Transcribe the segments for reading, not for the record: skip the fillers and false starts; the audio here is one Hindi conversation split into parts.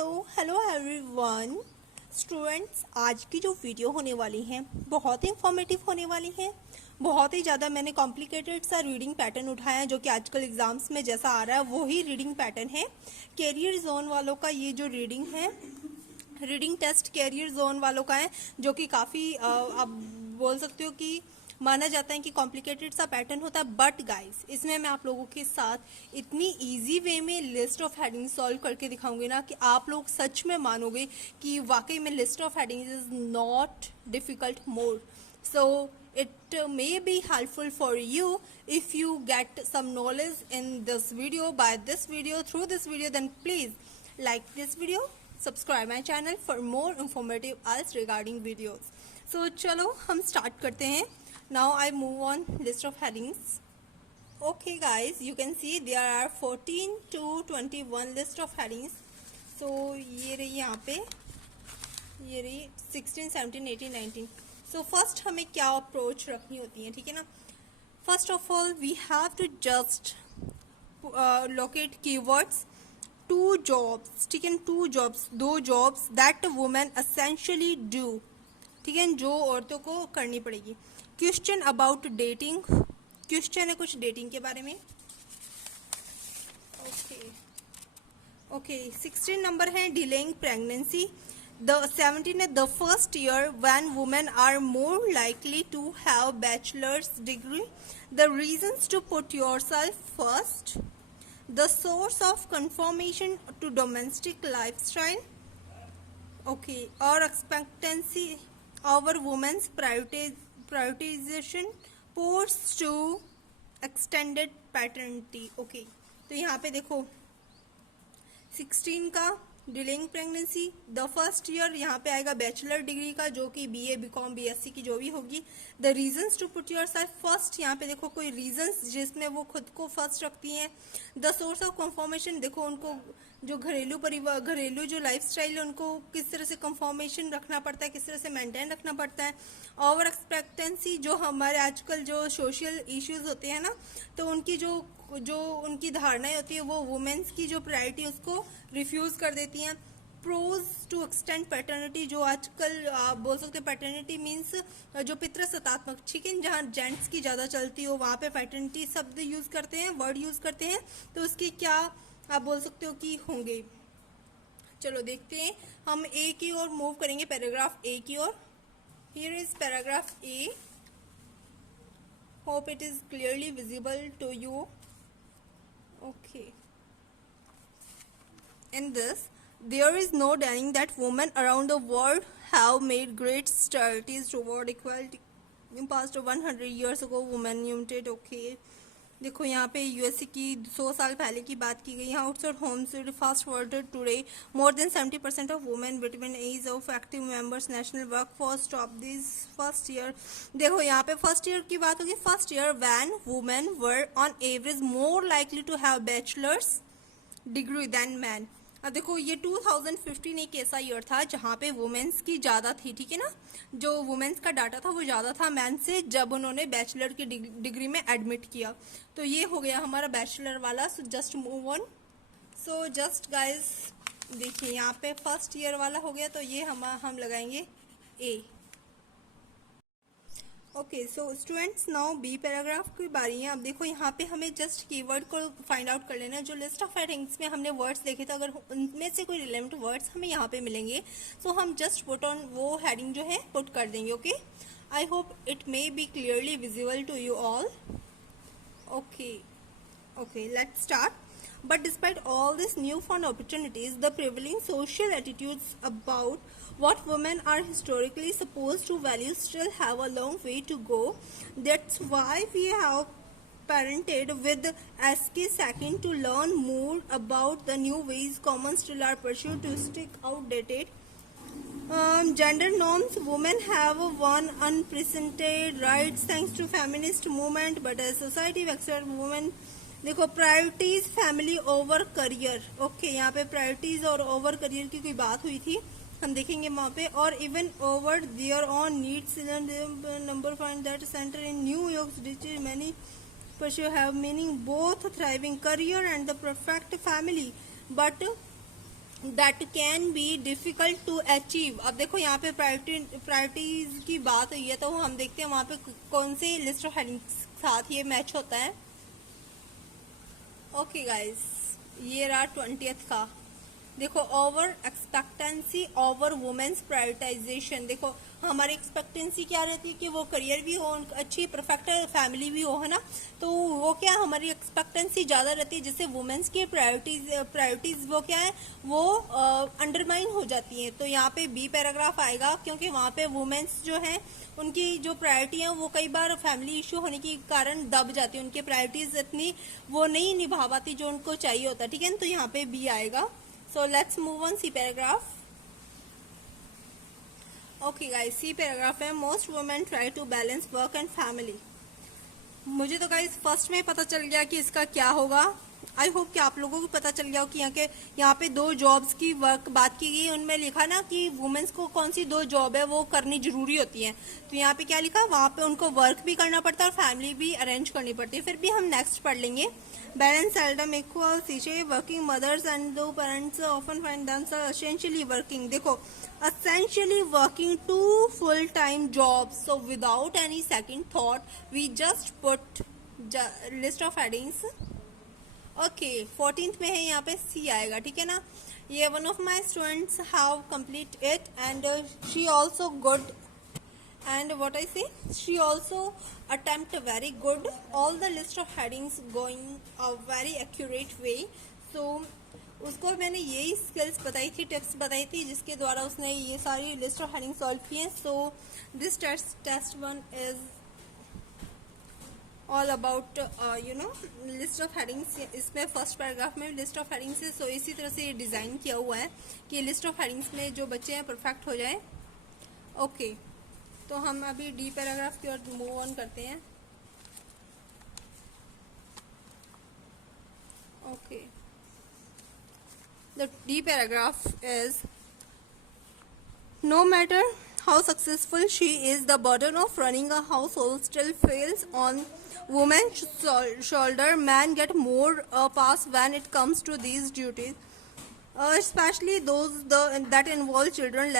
हेलो एवरीवन स्टूडेंट्स, आज की जो वीडियो होने वाली है बहुत ही इंफॉर्मेटिव होने वाली है। बहुत ही ज़्यादा मैंने कॉम्प्लिकेटेड सा रीडिंग पैटर्न उठाया है जो कि आजकल एग्जाम्स में जैसा आ रहा है वही रीडिंग पैटर्न है। कैरियर जोन वालों का ये जो रीडिंग है, रीडिंग टेस्ट कैरियर जोन वालों का है, जो कि काफ़ी आप बोल सकते हो कि माना जाता है कि कॉम्प्लिकेटेड सा पैटर्न होता है। बट गाइस, इसमें मैं आप लोगों के साथ इतनी इजी वे में लिस्ट ऑफ हेडिंग सॉल्व करके दिखाऊंगी ना कि आप लोग सच में मानोगे कि वाकई में list of headings is not difficult more. So it may be helpful for you if you get some knowledge in this video by this video through this video. Then please like this video, subscribe my channel for more informative as regarding videos. So चलो हम start करते हैं. Now I move on list of headings. Okay guys, you can see there are 14 to 21 list of headings. So ये रही यहाँ पे, ये रही 16, 17, 18, 19. सो फर्स्ट हमें क्या अप्रोच रखनी होती है, ठीक है ना। First of all we have to just locate keywords, two jobs, ठीक है, टू जॉब्स, दो jobs that women essentially do, ठीक है, जो औरतों को करनी पड़ेगी। क्वेश्चन अबाउट डेटिंग, क्वेश्चन है कुछ डेटिंग के बारे में। ओके 16 नंबर है delaying pregnancy. The 17 is the first year when women are more likely to have bachelor's degree. The reasons to put yourself first. The source of conformation to domestic lifestyle. Okay, or expectancy over women's prioritization posts to extended paternity. Okay, तो यहाँ पे देखो 16 का delaying pregnancy, the first year यहाँ पे आएगा बैचलर डिग्री का, जो कि बीए, बीकॉम, बीएससी की जो भी होगी। The reasons to put yourself first, यहाँ पे देखो कोई रीजंस जिसमें वो खुद को फर्स्ट रखती हैं। द सोर्स ऑफ कंफर्मेशन, देखो उनको जो घरेलू जो लाइफस्टाइल है उनको किस तरह से कंफर्मेशन रखना पड़ता है, किस तरह से मेंटेन रखना पड़ता है। ओवर एक्सपेक्टेंसी, जो हमारे आजकल जो सोशल इश्यूज होते हैं ना, तो उनकी जो उनकी धारणाएं होती है वो वुमेन्स की जो प्रायोरिटी उसको रिफ्यूज कर देती हैं। प्रोज टू एक्सटेंड पैटर्निटी, जो आजकल आप बोल सकते हैं पैटर्निटी मीन्स जो पितृसत्तात्मक, ठीक है, जहाँ जेंट्स की ज़्यादा चलती हो वहाँ पे पैटर्निटी शब्द यूज़ करते हैं, वर्ड यूज़ करते हैं। तो उसके क्या आप बोल सकते हो कि होंगे। चलो देखते हैं, हम ए की ओर मूव करेंगे, पैराग्राफ ए की ओर। Here is paragraph A, hope it is clearly visible to you. Okay. In this, there is no denying that women around the world have made great strides toward equality. In past 100 years ago, women united. Okay. देखो यहाँ पे यूएसए की 100 साल पहले की बात की गई है। आउटसाइड होम से fast forward today more than 70% of women between age of active members national work force top this first year. देखो यहाँ पे फर्स्ट ईयर की बात होगी, first year when women were on average more likely to have bachelor's degree than man. अब देखो ये 2015 एक ऐसा ईयर था जहाँ पे वुमेन्स की ज़्यादा थी, ठीक है ना, जो वुमेन्स का डाटा था वो ज़्यादा था मैन से, जब उन्होंने बैचलर की डिग्री में एडमिट किया। तो ये हो गया हमारा बैचलर वाला। So just move on. So just guys देखिए यहाँ पे फर्स्ट ईयर वाला हो गया, तो ये हम लगाएंगे A. Okay so students, now B paragraph की बारी है। अब देखो यहाँ पे हमें जस्ट कीवर्ड को फाइंड आउट कर लेना है। जो लिस्ट ऑफ हेडिंग्स में हमने वर्ड्स देखे थे, अगर उनमें से कोई रिलेवेंट वर्ड्स हमें यहाँ पे मिलेंगे तो हम जस्ट पुट ऑन वो हेडिंग जो है पुट कर देंगे। Okay, I hope it may be clearly visible to you all. Okay let's start. But despite all these newfound opportunities, the prevailing social attitudes about what women are historically supposed to value still have a long way to go. That's why we have parented with SK Second to learn more about the new ways common still are pursued to stick outdated gender norms. Women have won unprecedented rights thanks to feminist movement, but as society accepts women, देखो priorities family over career. Okay, यहाँ पे प्रायोरिटीज और ओवर करियर की कोई बात हुई थी, हम देखेंगे वहाँ पे। और even over there on needs number find that centre in New York City many pursue have meaning both thriving career and the perfect family, but that can be difficult to achieve. अब देखो यहाँ पे प्रायोरिटीज की बात हुई है, तो हम देखते हैं वहाँ पे कौन से लिस्ट ऑफ हेडिंग्स साथ ये मैच होता है। ओके गाइस, ये रहा 20th का। देखो, over expectancy over women's prioritisation. देखो हमारी एक्सपेक्टेंसी क्या रहती है कि वो करियर भी हो, अच्छी परफेक्ट फैमिली भी हो, है ना। तो वो क्या, हमारी एक्सपेक्टेंसी ज़्यादा रहती है, जिससे वुमेन्स की प्रायोरिटीज वो क्या है, वो अंडरमाइन हो जाती हैं। तो यहाँ पे बी पैराग्राफ आएगा, क्योंकि वहाँ पे वुमेन्स जो हैं उनकी जो प्रायोरिटी है वो कई बार फैमिली इशू होने के कारण दब जाती है, उनकी प्रायोरिटीज इतनी वो नहीं निभा पाती जो उनको चाहिए होता है, ठीक है। तो यहाँ पे बी आएगा। So let's move on C paragraph. Okay guys, C paragraph है most women try to balance work and family. मुझे तो गाइस फर्स्ट में पता चल गया कि इसका क्या होगा। आई होप कि आप लोगों को पता चल गया हो कि यहाँ पे दो जॉब्स की वर्क बात की गई, उनमें लिखा ना कि वुमेन्स को कौन सी दो जॉब है वो करनी जरूरी होती है। तो यहाँ पे क्या लिखा, वहाँ पे उनको वर्क भी करना पड़ता है और फैमिली भी अरेंज करनी पड़ती है। फिर भी हम नेक्स्ट पढ़ लेंगे। Balance seldom equals each working mothers and though parents often find themselves essentially working। देखो, essentially working two full-time jobs, so without any second thought we just put list of headings। Okay 14th में है, यहाँ पे सी आएगा, ठीक है ना। ये one of my students have complete it and she also good and what I say, she also attempt very good, all the list of headings going a very accurate way। so उसको मैंने यही स्किल्स बताई थी, टिप्स बताई थी, जिसके द्वारा उसने ये सारी लिस्ट ऑफ हेडिंग सॉल्व की हैं। So this test one is all about list of headings. इसमें फर्स्ट पैराग्राफ में लिस्ट ऑफ हेडिंग्स है। सो इसी तरह से ये डिज़ाइन किया हुआ है कि लिस्ट ऑफ हेडिंग्स में जो बच्चे हैं परफेक्ट हो जाए। ओके, तो हम अभी डी पैराग्राफ की ओर मूव ऑन करते हैं। Okay, the D paragraph is no matter how successful she is, the burden of running a household still falls on woman's shoulder. Men get more pass when it comes to these duties, especially those that involve children.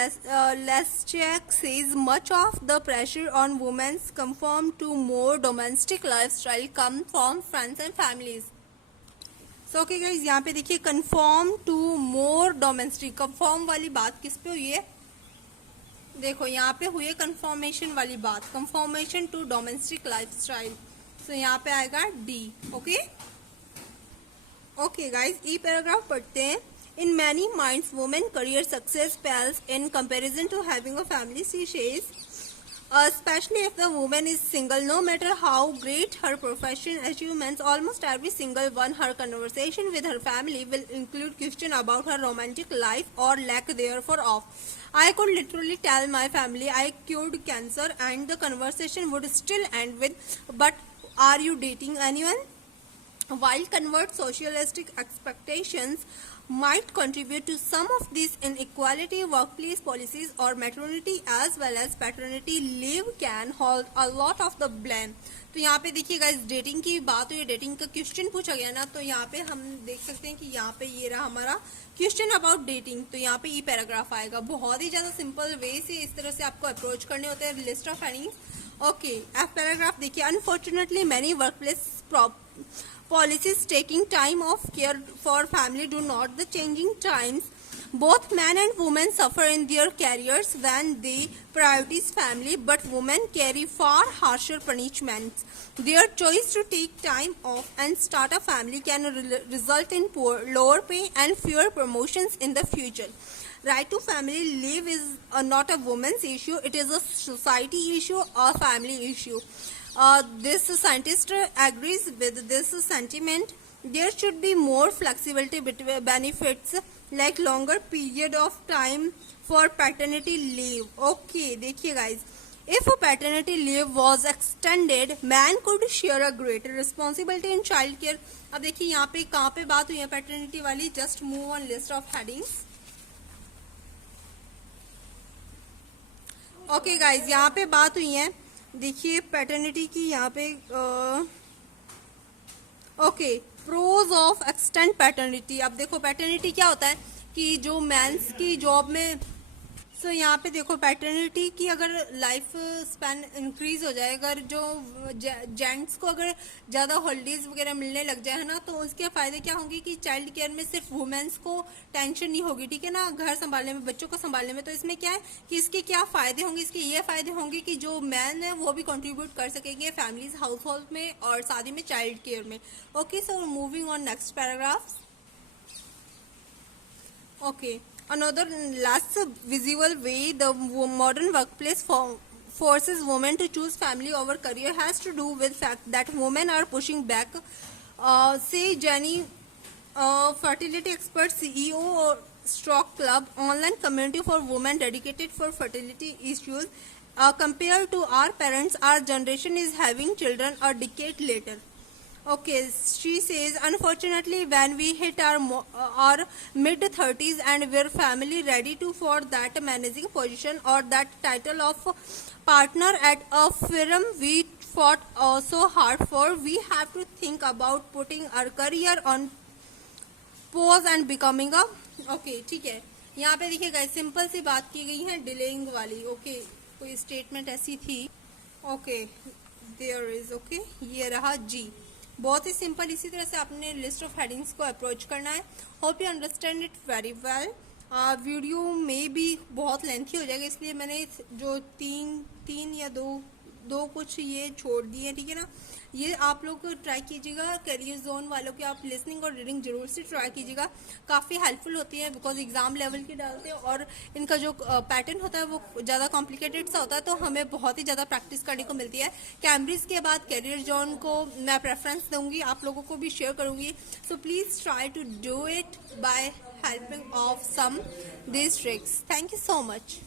Leschek says much of the pressure on women's conform to more domestic lifestyle come from friends and families. So okay guys, यहाँ पे देखिए conform to more domestic, conform वाली बात किस पे हुई है, देखो यहाँ पे हुई है कंफर्मेशन वाली बात, कंफर्मेशन टू डोमेस्टिक लाइफस्टाइल। सो यहाँ पे आएगा डी। ओके ओके गाइस, ई पैराग्राफ पढ़ते हैं। In many minds women career success pales in comparison to having a family, she says, especially if the woman is single. No matter how great her profession achievements, almost every single one, her conversation with her family will include question about her romantic life or lack thereof of. I could literally tell my family I cured cancer and the conversation would still end with, but are you dating anyone? While convert socialistic expectations might contribute to some of these inequality, workplace policies or maternity as well as paternity leave can hold a lot of the blame। तो यहाँ पे देखिएगा, इस डेटिंग की बात हुई, डेटिंग का क्वेश्चन पूछा गया ना, तो यहाँ पे हम देख सकते हैं कि यहाँ पे ये रहा हमारा क्वेश्चन अबाउट डेटिंग। तो यहाँ पे ई पैराग्राफ आएगा। बहुत ही ज्यादा सिंपल वे से इस तरह से आपको अप्रोच करने होते हैं list of headings. Okay, F paragraph देखिए, unfortunately many workplace policies taking time of care for family do not the changing times. Both men and women suffer in their careers when they prioritize family, but women carry far harsher punishments. Their choice to take time off and start a family can result in lower pay and fewer promotions in the future. Right to family leave is not a woman's issue, it is a society issue, a family issue. This scientist agrees with this sentiment. There should be more flexibility between benefits like longer period of time for paternity leave. Okay, देखिए guys, if paternity leave was extended, man could share a greater responsibility in child care। अब देखिए यहाँ पे कहाँ पे बात हुई है पैटर्निटी वाली, just move on list of headings. Okay guys, यहाँ पे बात हुई है, देखिए पैटर्निटी की यहाँ पे। Okay, pros of extend paternity. अब देखो पैटर्निटी क्या होता है कि जो मेंस की जॉब में यहाँ पे देखो पैटर्निटी की अगर लाइफ स्पैन इंक्रीज हो जाए, अगर जो जेंट्स को अगर ज़्यादा हॉलीडेज वगैरह मिलने लग जाए है ना, तो उसके फ़ायदे क्या होंगे कि चाइल्ड केयर में सिर्फ वुमेन्स को टेंशन नहीं होगी, ठीक है ना, घर संभालने में, बच्चों को संभालने में। तो इसमें क्या है कि इसके क्या फ़ायदे होंगे, इसके ये फ़ायदे होंगे कि जो मैन है वो भी कंट्रीब्यूट कर सकेंगे फैमिलीज हाउस होल्ड में और साथ ही में चाइल्ड केयर में। Okay, so moving on next paragraph. Okay. Another less visible way the modern workplace forces women to choose family over career has to do with fact that women are pushing back. Say Jenny, fertility expert, CEO or Stroke Club, online community for women dedicated for fertility issues. Compared to our parents, our generation is having children a decade later. Okay, she says, unfortunately, when we hit our mid-30s and we're family ready to for that managing position or that title of partner at a firm we fought so hard for, we have to think about putting our career on pause and becoming a okay, ठीक है। यहाँ पे देखिए गाइस, सिंपल सी बात की गई है डिलेइंग वाली। ओके, कोई स्टेटमेंट ऐसी थी। ओके, देयर इज ओके, ये रहा जी। बहुत ही सिंपल, इसी तरह से आपने लिस्ट ऑफ हेडिंग्स को अप्रोच करना है। Hope you understand it very well. Video में भी बहुत लेंथी हो जाएगा, इसलिए मैंने जो तीन या दो कुछ ये छोड़ दिए, ठीक है ना। ये आप लोग ट्राई कीजिएगा, करियर जोन वालों की आप लिसनिंग और रीडिंग जरूर से ट्राई कीजिएगा, काफ़ी हेल्पफुल होती है बिकॉज एग्जाम लेवल की डालते हैं और इनका जो पैटर्न होता है वो ज़्यादा कॉम्प्लिकेटेड सा होता है, तो हमें बहुत ही ज़्यादा प्रैक्टिस करने को मिलती है। कैम्ब्रिज के बाद करियर जोन को मैं प्रेफरेंस दूंगी, आप लोगों को भी शेयर करूंगी। So please try to do it by helping of some this tricks. Thank you so much.